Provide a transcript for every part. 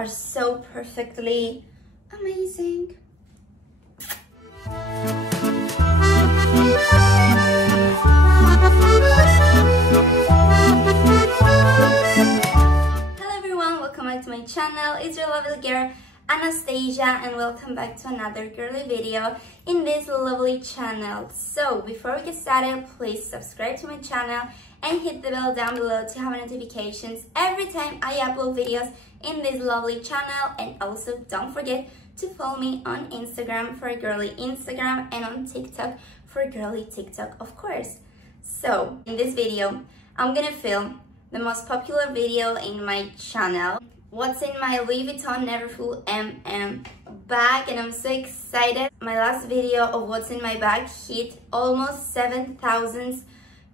are so perfectly amazing. Hello everyone, welcome back to my channel. It's your lovely girl Anastasia, and welcome back to another girly video in this lovely channel. So before we get started, please subscribe to my channel and hit the bell down below to have notifications every time I upload videos in this lovely channel. And also don't forget to follow me on Instagram for Girly Instagram and on TikTok for Girly TikTok, of course. So in this video, I'm gonna film the most popular video in my channel, what's in my Louis Vuitton Neverfull MM bag, and I'm so excited. My last video of what's in my bag hit almost 7,000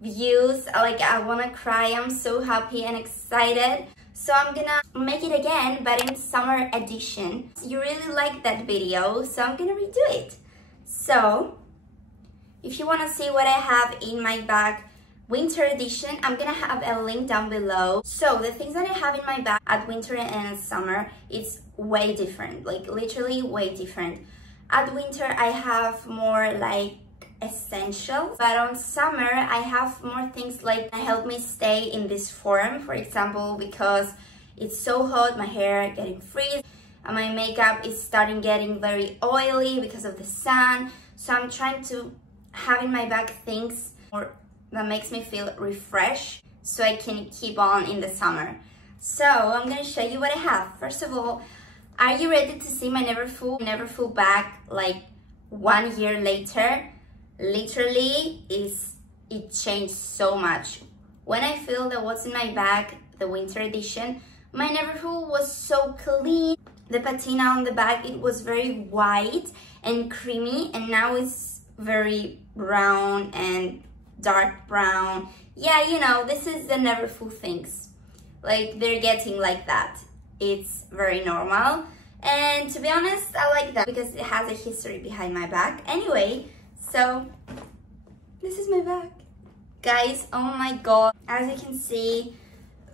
views. Like, I wanna cry. I'm so happy and excited. So I'm gonna make it again, but in summer edition. You really liked that video, so I'm gonna redo it. So if you wanna see what I have in my bag winter edition, I'm gonna have a link down below. So the things that I have in my bag at winter and summer, it's way different, like literally way different. At winter I have more like essentials, but on summer I have more things like that help me stay in this form. For example, because it's so hot, my hair getting freeze and my makeup is starting getting very oily because of the sun. So I'm trying to have in my bag things that makes me feel refreshed so I can keep on in the summer. So I'm gonna show you what I have. First of all, are you ready to see my Neverfull bag like 1 year later? Literally, it changed so much. When I feel that what's in my bag, the winter edition, my Neverfull was so clean. The patina on the bag, it was very white and creamy, and now it's very brown and dark brown. Yeah, you know, this is the Neverfull things. Like, they're getting like that. It's very normal. And to be honest, I like that because it has a history behind my bag. Anyway, so this is my bag. Guys, oh my god. As you can see,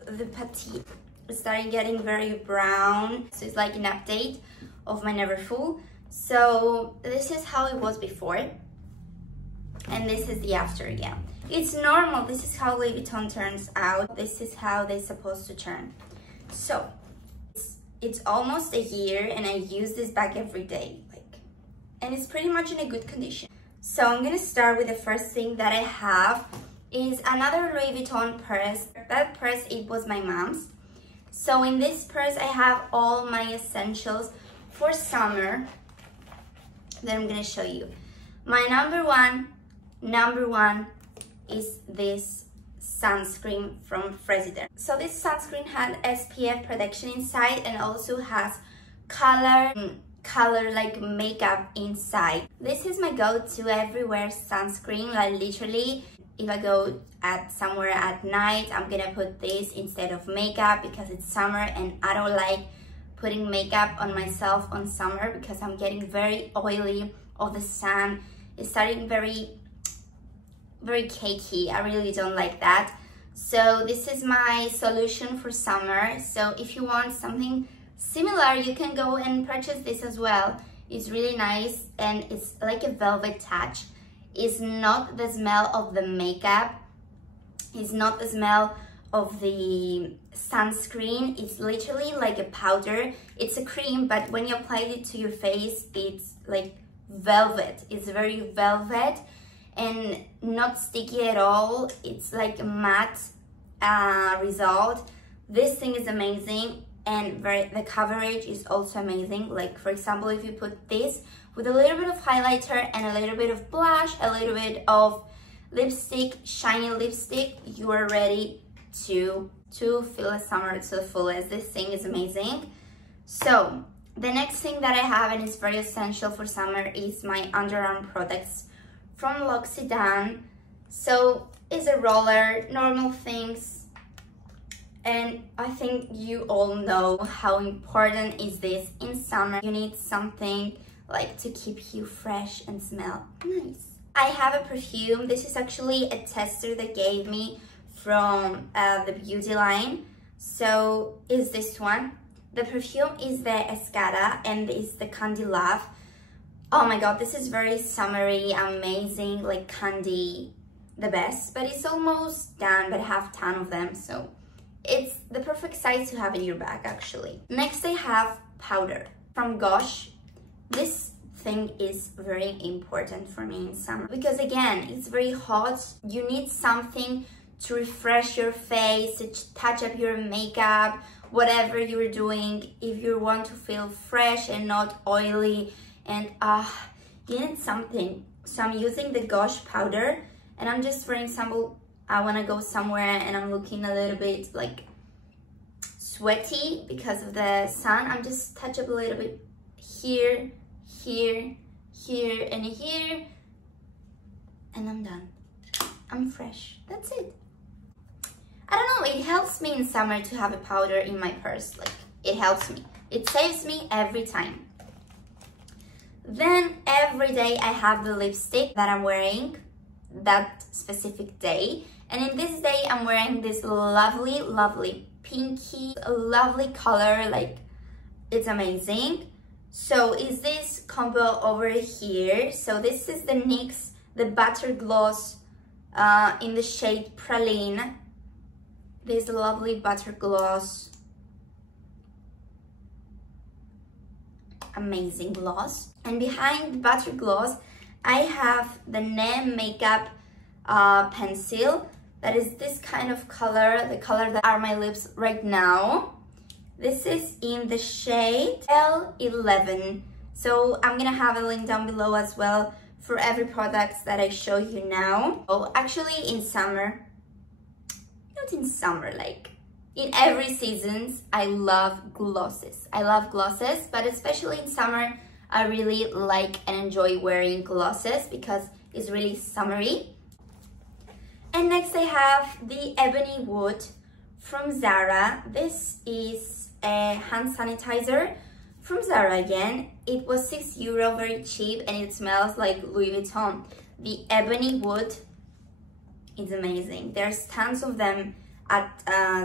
the patina is starting getting very brown. So it's like an update of my Neverfull. So this is how it was before. And this is the after again. It's normal. This is how Louis Vuitton turns out. This is how they're supposed to turn. So it's almost a year and I use this bag every day, and it's pretty much in a good condition. So I'm gonna start with the first thing that I have is another Louis Vuitton purse. That purse, it was my mom's. So in this purse I have all my essentials for summer that I'm gonna show you. My number one is this sunscreen from President. So this sunscreen had SPF protection inside and also has color like makeup inside. This is my go-to everywhere sunscreen. Like literally, if I go somewhere at night, I'm gonna put this instead of makeup because it's summer and I don't like putting makeup on myself on summer because I'm getting very oily of the sun. It's starting very cakey. I really don't like that. So this is my solution for summer. So if you want something similar, you can go and purchase this as well. It's really nice and it's like a velvet touch. It's not the smell of the makeup. It's not the smell of the sunscreen. It's literally like a powder. It's a cream, but when you apply it to your face, it's like velvet. It's very velvet and not sticky at all. It's like a matte result. This thing is amazing, and the coverage is also amazing. Like, for example, if you put this with a little bit of highlighter and a little bit of blush, a little bit of lipstick, shiny lipstick, you are ready to feel the summer to the fullest. This thing is amazing. So the next thing that I have, and it's very essential for summer, is my underarm products from L'Occitane. So it's a roller, normal things, and I think you all know how important is this in summer. You need something like to keep you fresh and smell nice. I have a perfume. This is actually a tester that gave me from the beauty line. So is this one. The perfume is the Escada and is the Candy Love. Oh my god, this is very summery, amazing, like candy, the best. But it's almost done, but I have 10 of them, so it's the perfect size to have in your bag actually. Next I have powder from Gosh. This thing is very important for me in summer because again, it's very hot. You need something to refresh your face, to touch up your makeup, whatever you're doing, if you want to feel fresh and not oily, and you need something. So I'm using the Gosh powder, and I'm just, for example, I want to go somewhere and I'm looking a little bit like sweaty because of the sun. I'm just touch up a little bit here, here, here, and here, and I'm done. I'm fresh. That's it. I don't know, it helps me in summer to have a powder in my purse. Like, it helps me. It saves me every time. Then every day I have the lipstick that I'm wearing that specific day. And in this day I'm wearing this lovely, lovely pinky, lovely color. Like, it's amazing. So is this combo over here. So this is the NYX, the Butter Gloss in the shade Praline. This lovely butter gloss, amazing gloss. And behind the butter gloss, I have the NEM makeup pencil. That is this kind of color, the color that are my lips right now. This is in the shade L11. So I'm gonna have a link down below as well for every product that I show you now. Oh, actually in summer, not in summer, like in every seasons, I love glosses. I love glosses, but especially in summer, I really like and enjoy wearing glosses because it's really summery. And next I have the Ebony Wood from Zara. This is a hand sanitizer from Zara again. It was €6, very cheap, and it smells like Louis Vuitton. The Ebony Wood is amazing. There's tons of them at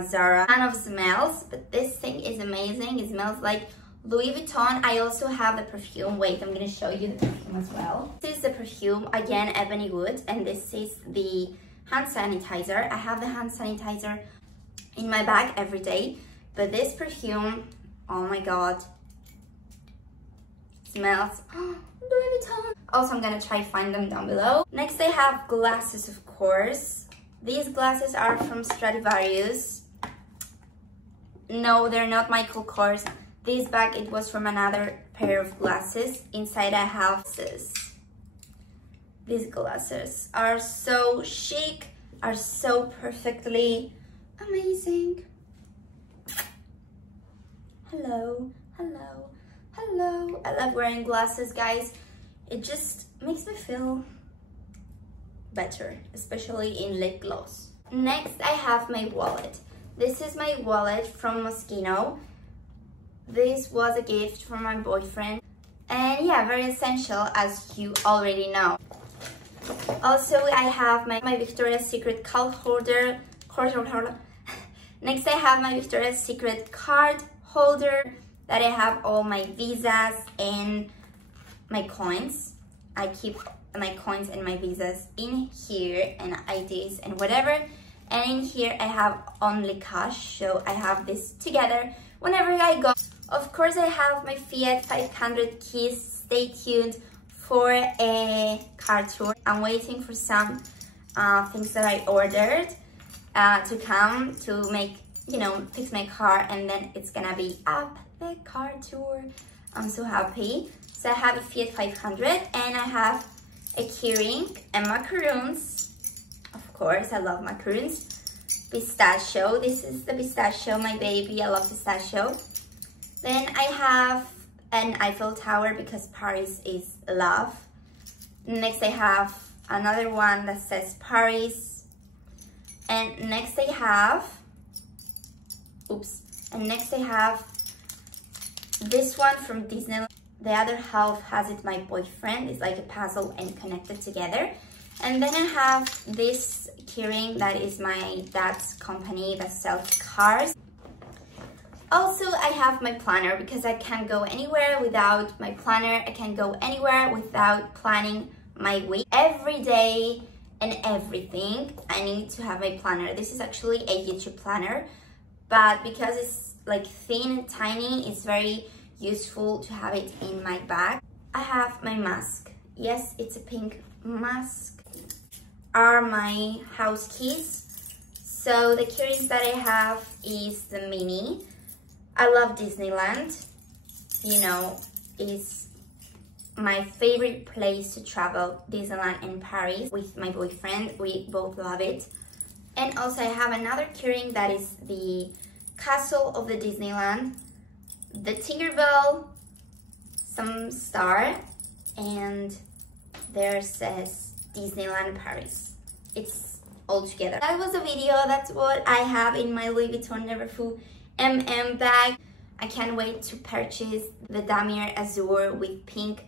Zara. Ton of smells, but this thing is amazing. It smells like Louis Vuitton. I also have the perfume. Wait, I'm gonna show you the perfume as well. This is the perfume, again, Ebony Wood, and this is the hand sanitizer. I have the hand sanitizer in my bag every day, but this perfume, oh my god, smells Louis Vuitton. Also, I'm gonna try to find them down below. Next, I have glasses, of course. These glasses are from Stradivarius. No, they're not Michael Kors. This bag, it was from another pair of glasses. Inside I have this. These glasses are so chic, are so perfectly amazing. Hello, hello, hello. I love wearing glasses, guys. It just makes me feel better, especially in lip gloss. Next, I have my wallet. This is my wallet from Moschino. This was a gift from my boyfriend. And yeah, very essential, as you already know. Also, I have my Victoria's Secret card holder. Next, I have my Victoria's Secret card holder that I have all my visas and my coins. I keep my coins and my visas in here, and IDs and whatever. And in here I have only cash, so I have this together whenever I go. Of course, I have my Fiat 500 keys. Stay tuned for a car tour. I'm waiting for some things that I ordered to come to make, you know, fix my car, and then it's gonna be up the car tour. I'm so happy. So I have a Fiat 500, and I have a keyring and macaroons. Of course, I love macaroons. Pistachio. This is the pistachio, my baby. I love pistachio. Then I have an Eiffel Tower because Paris is love. Next, I have another one that says Paris. And next I have, next I have this one from Disney. The other half has it my boyfriend. It's like a puzzle and connected together. And then I have this keyring that is my dad's company that sells cars. Also, I have my planner because I can't go anywhere without my planner. I can't go anywhere without planning my week. Every day and everything, I need to have my planner. This is actually a YouTube planner, but because it's like thin and tiny, it's very useful to have it in my bag. I have my mask. Yes, it's a pink mask. Are my house keys. So the keys that I have is the mini. I love Disneyland. You know, it's my favorite place to travel, Disneyland in Paris with my boyfriend. We both love it. And also I have another keyring that is the castle of the Disneyland, the Tinkerbell, some star, and there says Disneyland Paris. It's all together. That was the video. That's what I have in my Louis Vuitton Neverfull MM bag. I can't wait to purchase the damier azure with pink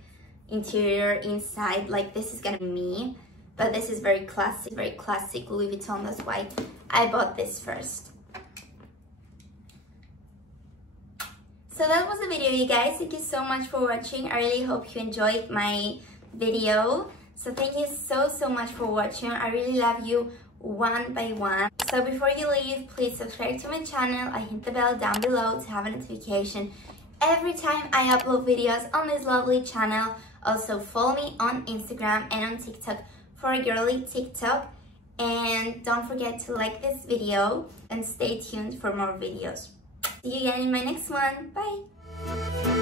interior inside. Like, this is gonna be me, but this is very classic Louis Vuitton. That's why I bought this first. So that was the video, you guys. Thank you so much for watching. I really hope you enjoyed my video. So thank you so much for watching. I really love you one by one. So before you leave, please subscribe to my channel. I hit the bell down below to have a notification every time I upload videos on this lovely channel. Also follow me on Instagram and on TikTok for a girly TikTok. And don't forget to like this video and stay tuned for more videos. See you again in my next one. Bye!